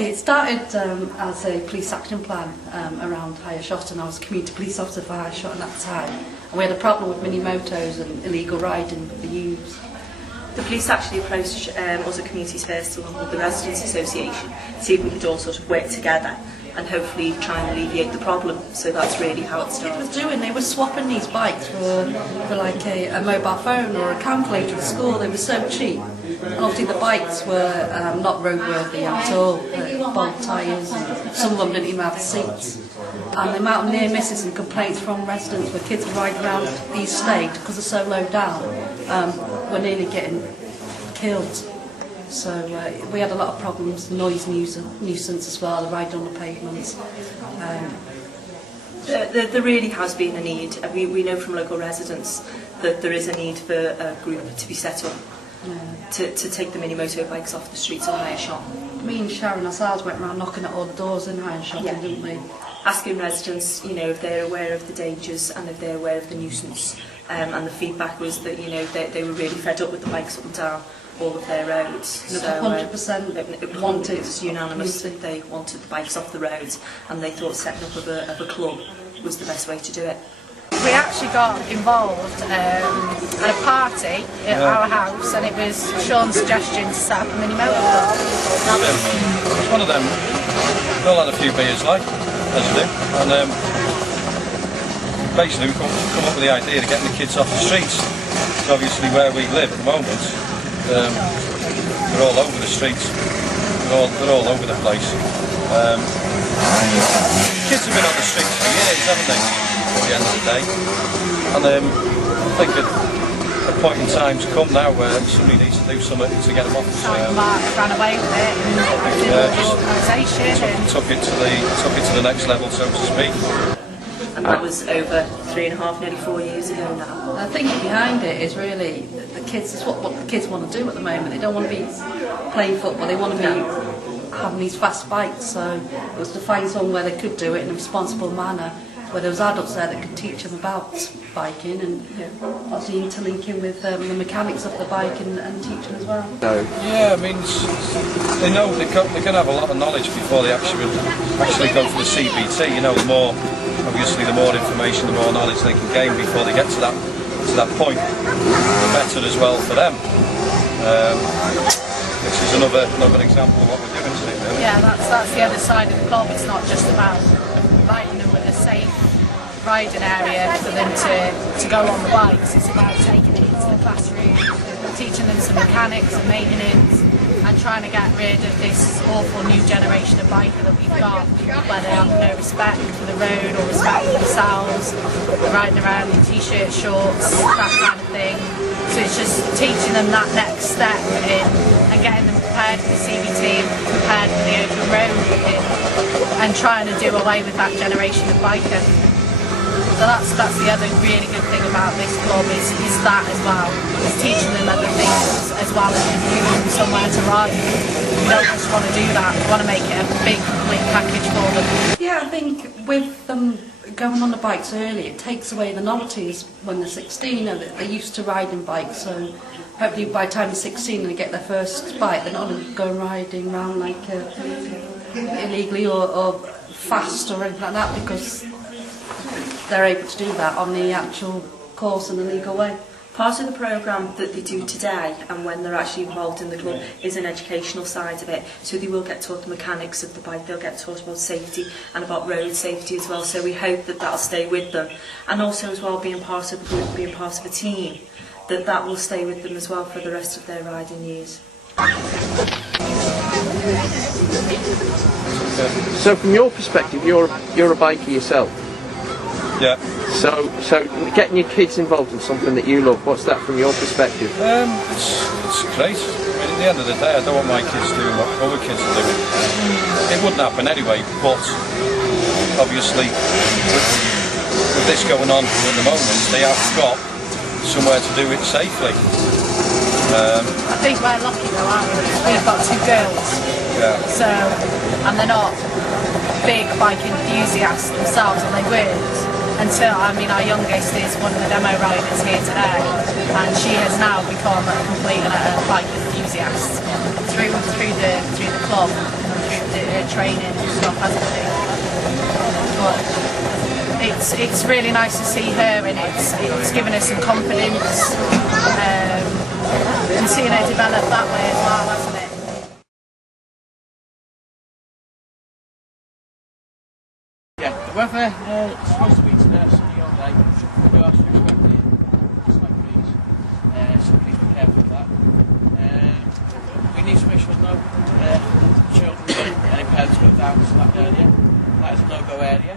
It started as a police action plan around Higher Shot, and I was a community police officer for Higher Shot at that time. And we had a problem with mini motos and illegal riding for the youths. The police actually approached us at Communities First along with the Residents Association to see if we could all sort of work together and hopefully try and alleviate the problem. So that's really how it started. What they were doing, they were swapping these bikes for like a mobile phone or a calculator at school. They were so cheap. And obviously the bikes were not roadworthy at all. Bolt tyres, and some of them didn't even have seats. And the amount of near misses and complaints from residents where kids ride around the estate because they're so low down, were nearly getting killed. So we had a lot of problems, noise nuisance as well, the riding on the pavements. There really has been a need. We know from local residents that there is a need for a group to be set up to take the mini motorbikes off the streets of Higher Shot. Me and Sharon ourselves went around knocking at all the doors in Higher Shot, didn't we? Asking residents, if they're aware of the dangers and if they're aware of the nuisance. And the feedback was that, they were really fed up with the bikes up and down all of their roads. So 100% it was unanimous that they wanted the bikes off the roads, and they thought setting up of a club was the best way to do it. We actually got involved at a party at our house, and it was Sean's suggestion to set up a mini motor club. It's one of them. We all had a few beers, as you do, and basically we come up with the idea of getting the kids off the streets. So obviously where we live at the moment, they're all over the streets. They're all over the place. Kids have been on the streets for years, haven't they? At the end of the day, and I think a point in time's come now where somebody needs to do something to get them off. Mark ran away with it and did the organisation. Took it to the next level, so to speak. And that was over 3.5, nearly 4 years ago now. I think behind it is really the kids. It's what the kids want to do at the moment. They don't want to be playing football. They want to be having these fast bikes. So it was to find somewhere they could do it in a responsible manner, where there was adults there that could teach them about biking and obviously interlinking with the mechanics of the bike and teach them as well. Yeah, I mean, they know they can have a lot of knowledge before they actually go for the CBT. The more information, the more knowledge they can gain before they get to that point. The better as well for them. Which is another example of what we're doing today, really. Yeah, that's the other side of the club. It's not just about providing them with a safe riding area for them to go on the bikes. It's about taking them into the classroom, teaching them some mechanics and maintenance, and trying to get rid of this awful new generation of biker that we've got, where they have no respect for the road or respect for themselves. They're riding around in t-shirts, shorts, that kind of thing. So it's just teaching them that next step and getting them prepared for the CBT and prepared for the open road and trying to do away with that generation of biker. So that's the other really good thing about this club is that as well. It's teaching them other things as well as giving them somewhere to ride. We don't just want to do that, we want to make it a big complete package for them. Yeah, I think with them going on the bikes early, it takes away the novelties when they're 16. They're used to riding bikes, so hopefully by the time they're 16 and they get their first bike, they're not going to go riding around like illegally or fast or anything like that, because they're able to do that on the actual course in a legal way. Part of the programme that they do today, and when they're actually involved in the club, is an educational side of it. So they will get taught the mechanics of the bike, they'll get taught about safety and about road safety as well. So we hope that that'll stay with them. And also as well, being part of the group, being part of a team, that will stay with them as well for the rest of their riding years. So from your perspective, you're a biker yourself. Yeah. So getting your kids involved in something that you love, what's that from your perspective? It's great. I mean, at the end of the day, I don't want my kids doing what other kids are doing. It wouldn't happen anyway, but obviously with this going on at the moment, they have got somewhere to do it safely. I think we're lucky though, aren't we? We've got 2 girls. Yeah. So, and they're not big bike enthusiasts themselves, and they weren't until, our youngest is one of the demo riders here today, and she has now become a complete and utter bike enthusiast through the club. training and stuff, hasn't she? But it's really nice to see her, and it's given her some confidence, and seeing her develop that way as well, hasn't it? Yeah, the weather is supposed to be sunny all day. We are expecting slight breeze, so please be careful of that. We need to make sure no children and any parents go down to that area. That is a no-go area.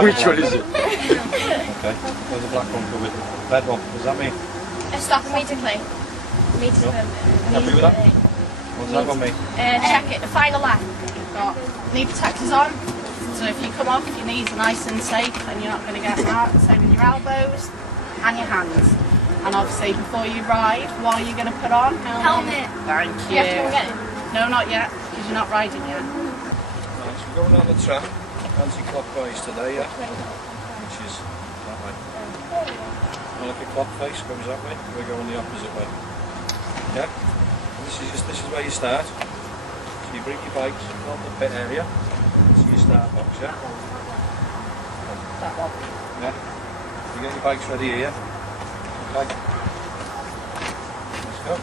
Which one is it? Okay, where's the black one coming? Red one, what does that mean? Stop immediately. Happy with that? What does that one mean? Check it, the final lap. Got knee protectors on, so if you come off, your knees are nice and safe and you're not going to get hurt. Same with your elbows and your hands. And obviously before you ride, what are you going to put on? Helmet. Thank you. You have to go get it. No, not yet, because you're not riding yet. Right, so we're going on the track, anti-clockwise today, yeah? Which is that way. Well, if a clock face goes that way, we're going the opposite way. Yeah? And this is where you start. So you bring your bikes on the pit area, to your start box, yeah? That one. Yeah? You get your bikes ready here. Okay. Let's go.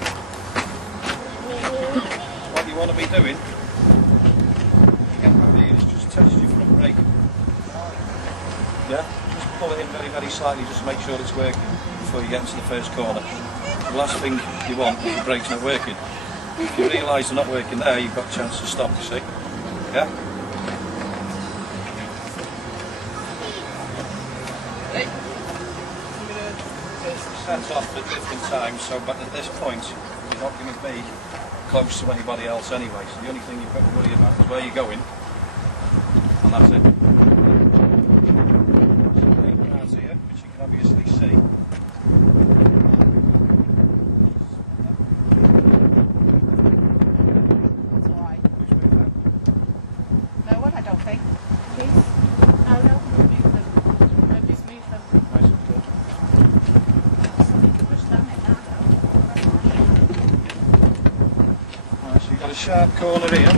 What you want to be doing, you get around here, is just test your front brake. Yeah? Just pull it in very, very slightly, just to make sure it's working before you get into the first corner. The last thing you want is the brake's not working. If you realise they're not working there, you've got a chance to stop, you see. Yeah? Sets off at different times, so but at this point you're not going to be close to anybody else anyway, so the only thing you've got to worry about is where you're going, and that's it. Some paint cars here, which you can obviously see. That's alright. Which way is that? No one, I don't think. Please? Oh no, move them. Nobody's moved them. Nice and good. Push down it now, Right, so you've got a sharp corner here.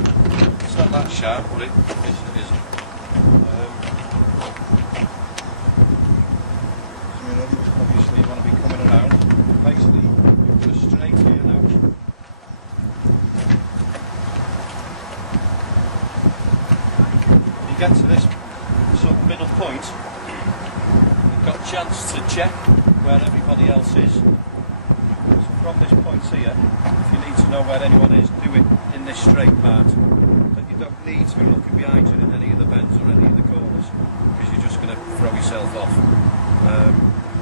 It's not that sharp, but it isn't. So obviously you want to be coming around. Basically, just straight here now. You get to this sort of middle point, you've got a chance to check where everybody else is. So from this point here, if you need to know where anyone is, do it in this straight part. But you don't need to be looking behind you in any of the bends or any of the corners, because you're just going to throw yourself off.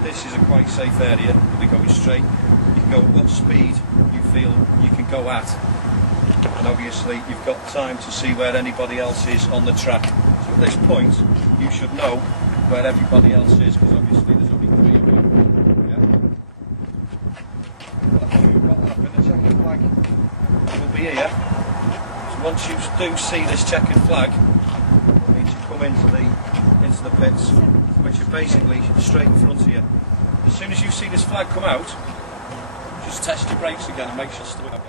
This is a quite safe area. You'll be going straight. You can go at what speed you feel you can go at, and obviously you've got time to see where anybody else is on the track. So at this point, you should know where everybody else is, because obviously there's only 3 of you. Yeah? What will happen? The checkered flag will be here. So once you do see this checkered flag, it means you come into the pits, which are basically straight in front of you. As soon as you see this flag come out, just test your brakes again and make sure it's still working.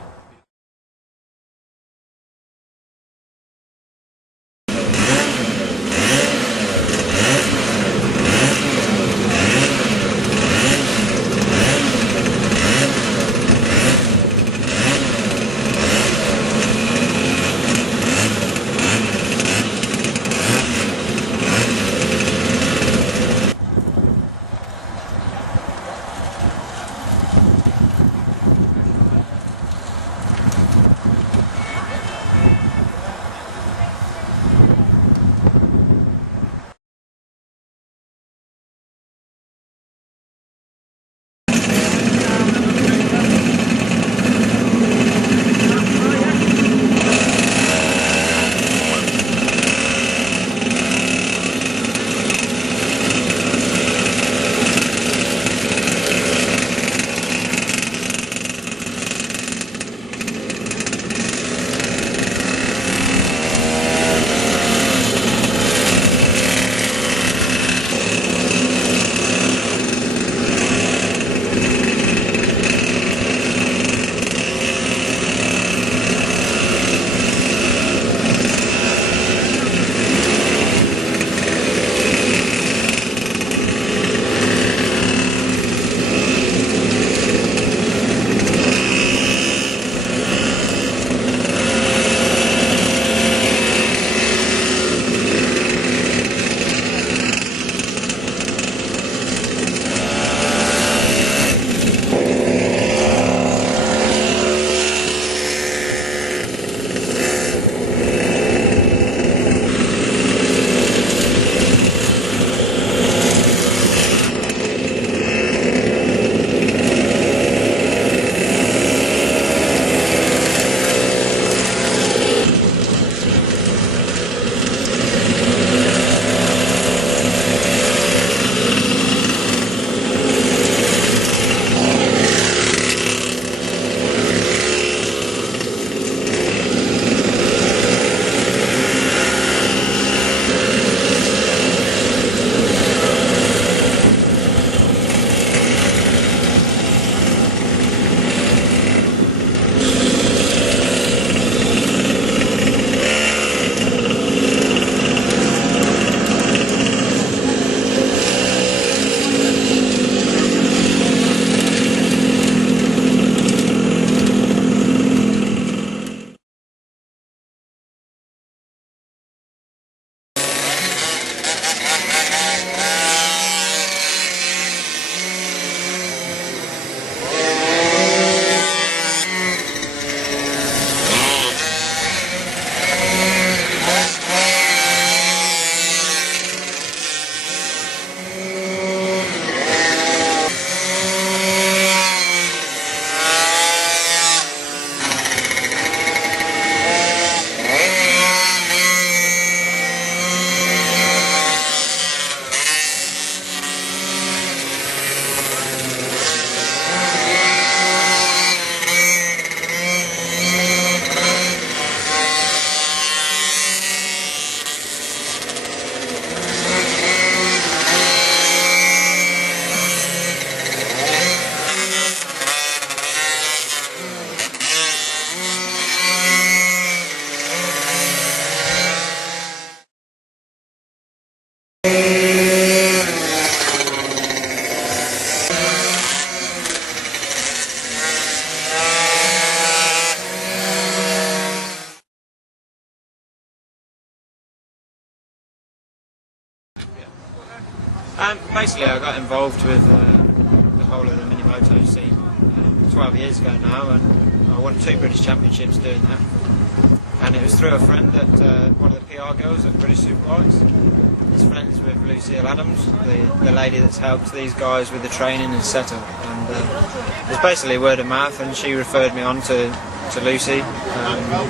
basically I got involved with the whole of the mini moto scene 12 years ago now, and I won 2 British Championships doing that. And it was through a friend that one of the PR girls at British Superbikes is friends with Lucille Adams, the lady that's helped these guys with the training and setup. And it was basically word of mouth, and she referred me on to Lucy.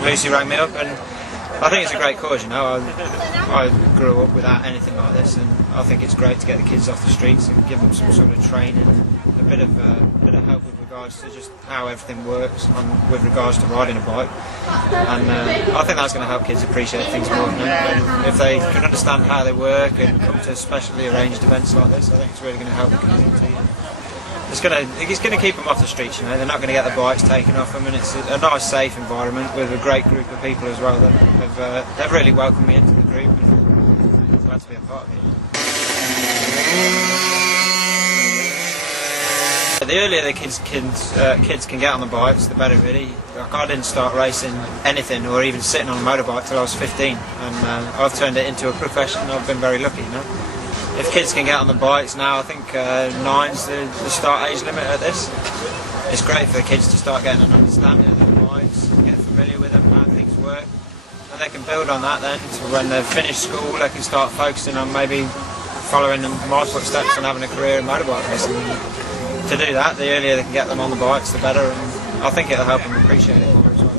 Lucy rang me up, and I think it's a great cause, you know. I grew up without anything like this, and I think it's great to get the kids off the streets and give them some sort of training and a bit of help with regards to just how everything works with regards to riding a bike. And I think that's going to help kids appreciate things more. And if they can understand how they work and come to specially arranged events like this, I think it's really going to help the community. It's going to keep them off the streets, you know. They're not going to get the bikes taken off them, and it's a nice, safe environment with a great group of people as well that they've really welcomed me into the group, and I'm glad to be a part of it. The earlier the kids can get on the bikes, the better, really. Like, I didn't start racing anything or even sitting on a motorbike till I was 15, and I've turned it into a profession. I've been very lucky, you know. If kids can get on the bikes now, I think 9's the start age limit at this. It's great for the kids to start getting an understanding of the bikes, get familiar with them, how things work, and they can build on that then. So when they've finished school, they can start focusing on maybe following my footsteps and having a career in motorbike racing. To do that, the earlier they can get them on the bikes, the better, and I think it'll help them appreciate it more as well.